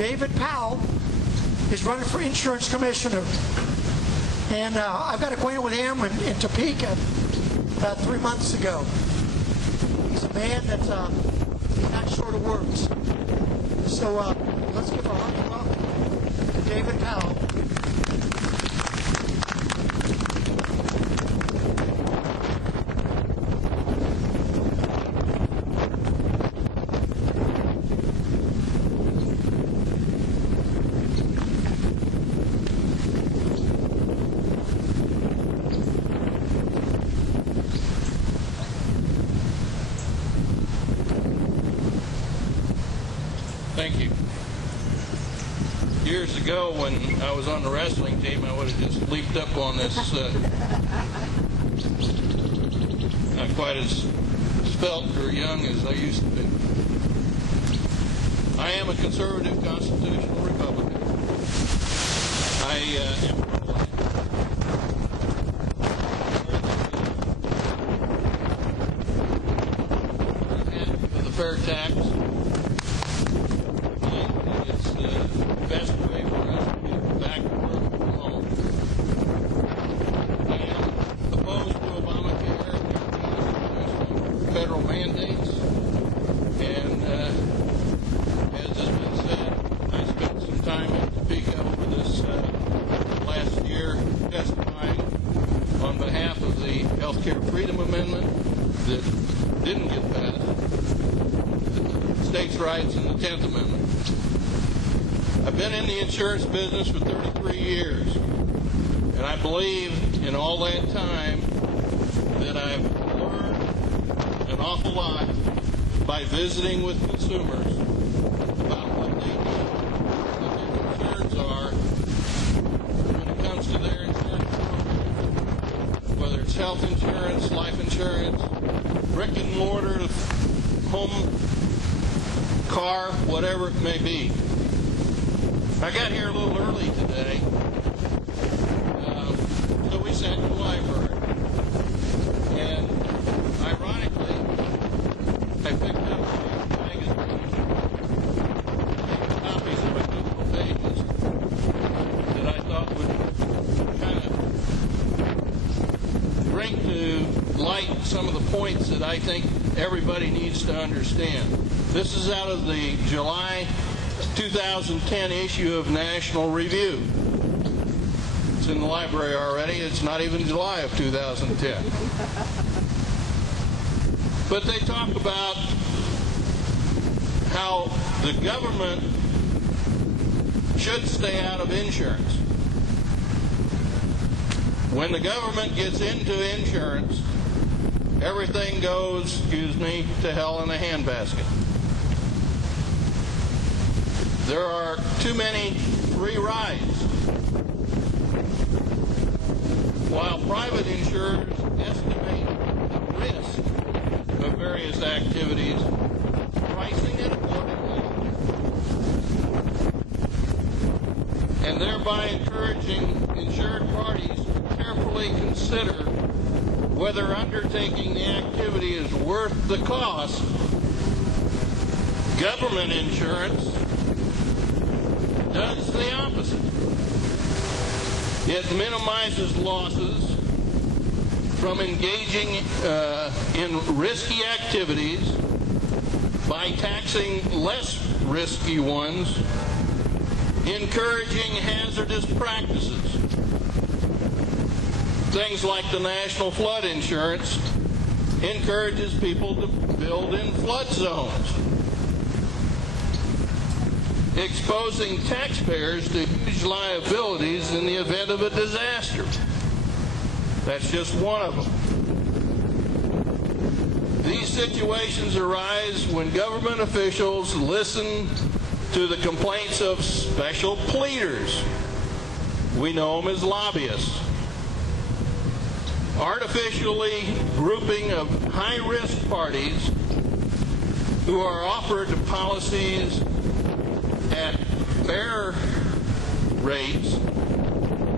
David Powell is running for insurance commissioner. And I got acquainted with him in Topeka about 3 months ago. He's a man that's not short of words. So let's give a hearty welcome to David Powell. Thank you. Years ago, when I was on the wrestling team, I would have just leaped up on this. Not quite as svelte or young as I used to be. I am a conservative constitutional Republican. I am for the fair tax. Best way for us to get back to work from home. I am opposed to Obamacare because of federal mandates, and as has been said, I spent some time in Topeka over this last year testifying on behalf of the Healthcare Freedom Amendment that didn't get passed, states' rights, and the 10th Amendment. I've been in the insurance business for 33 years, and I believe in all that time that I've learned an awful lot by visiting with consumers about what they need, what their concerns are when it comes to their insurance program, whether it's health insurance, life insurance, brick and mortar, home, car, whatever it may be. I got here a little early today, so we sat in the library. And ironically, I picked up a magazine, copies of a couple of pages that I thought would kind of bring to light some of the points that I think everybody needs to understand. This is out of the July 2010 issue of National Review. It's in the library already. It's not even July of 2010. But they talk about how the government should stay out of insurance. When the government gets into insurance, everything goes, to hell in a handbasket. There are too many free rides. While private insurers estimate the risk of various activities, pricing it accordingly, and thereby encouraging insured parties to carefully consider whether undertaking the activity is worth the cost. Government insurance does the opposite. It minimizes losses from engaging in risky activities by taxing less risky ones, encouraging hazardous practices. Things like the National Flood Insurance encourages people to build in flood zones, exposing taxpayers to huge liabilities in the event of a disaster. That's just one of them. These situations arise when government officials listen to the complaints of special pleaders. We know them as lobbyists. Artificially grouping of high-risk parties who are offered policies at fair rates,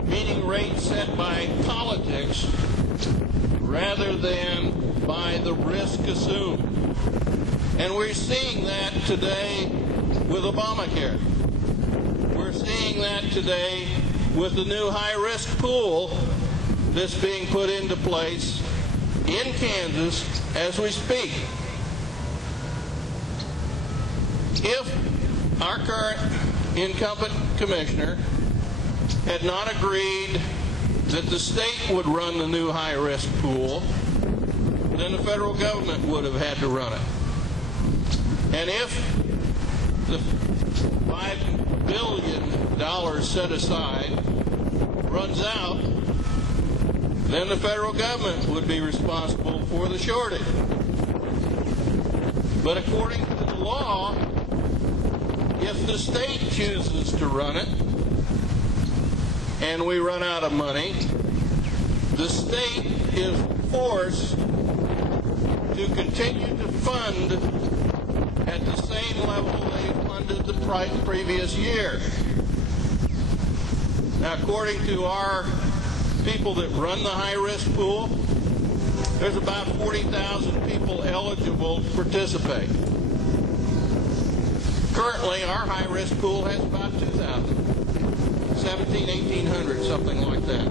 meaning rates set by politics rather than by the risk assumed. And we're seeing that today with Obamacare. We're seeing that today with the new high-risk pool that's being put into place in Kansas as we speak. If our current incumbent commissioner had not agreed that the state would run the new high-risk pool, then the federal government would have had to run it. And if the $5 billion set aside runs out, then the federal government would be responsible for the shortage. But according to the law, if the state chooses to run it and we run out of money, the state is forced to continue to fund at the same level they funded the previous year. Now, according to our people that run the high-risk pool, there's about 40,000 people eligible to participate. Currently, our high-risk pool has about 2,000, 1,800, something like that.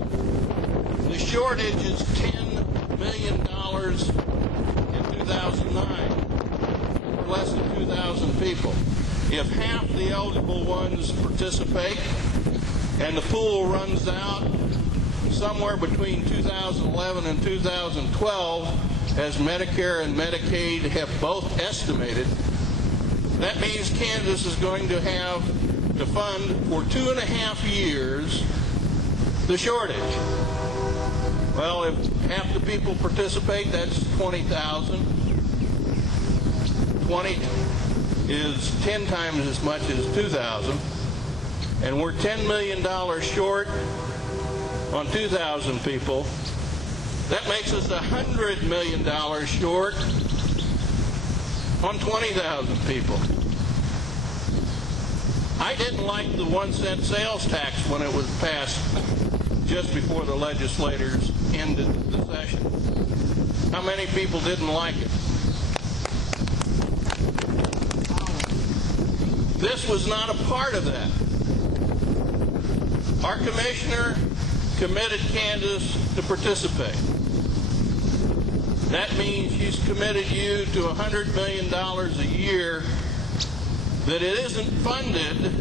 The shortage is $10 million in 2009 for less than 2,000 people. If half the eligible ones participate and the pool runs out somewhere between 2011 and 2012, as Medicare and Medicaid have both estimated, that means Kansas is going to have to fund for 2.5 years the shortage. Well, if half the people participate, that's 20,000. 20 is 10 times as much as 2,000. And we're $10 million short on 2,000 people. That makes us $100 million short on 20,000 people. I didn't like the 1-cent sales tax when it was passed just before the legislators ended the session. How many people didn't like it? This was not a part of that. Our commissioner committed Kansas to participate. That means she's committed you to $100 million a year that it isn't funded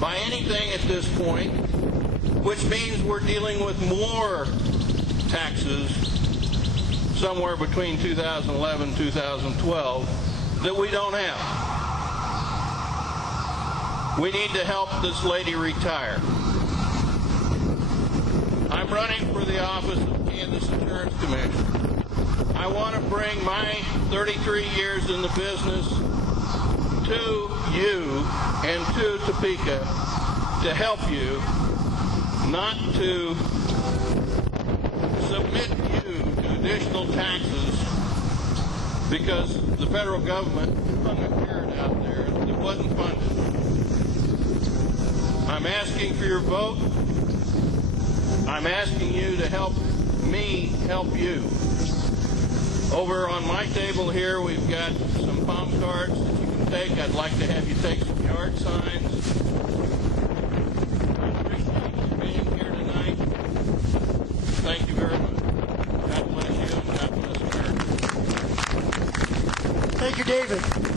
by anything at this point, which means we're dealing with more taxes somewhere between 2011 and 2012 that we don't have. We need to help this lady retire. I'm running for the office of Kansas Insurance Commissioner. I want to bring my 33 years in the business to you and to Topeka to help you, not to submit you to additional taxes because the federal government hung a carrot out there that wasn't funded. I'm asking for your vote. I'm asking you to help me help you. Over on my table here, we've got some palm cards that you can take. I'd like to have you take some yard signs. I appreciate you being here tonight. Thank you very much. God bless you and God bless America. Thank you, David.